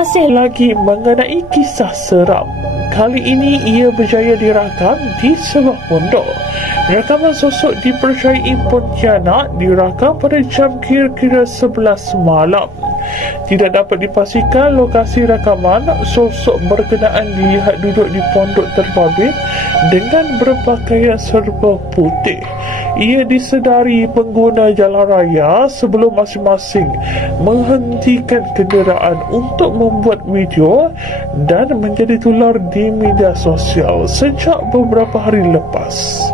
Masih lagi mengenai kisah seram. Kali ini ia berjaya dirakam di sebuah pondok. Rakaman sosok dipercayai Pontianak dirakam pada jam kira-kira 11 malam. Tidak dapat dipastikan lokasi rakaman. Sosok berkenaan dilihat duduk di pondok terbabit dengan berpakaian serba putih. Ia disedari pengguna jalan raya sebelum masing-masing menghentikan kenderaan untuk membuat video dan menjadi tular di media sosial sejak beberapa hari lepas.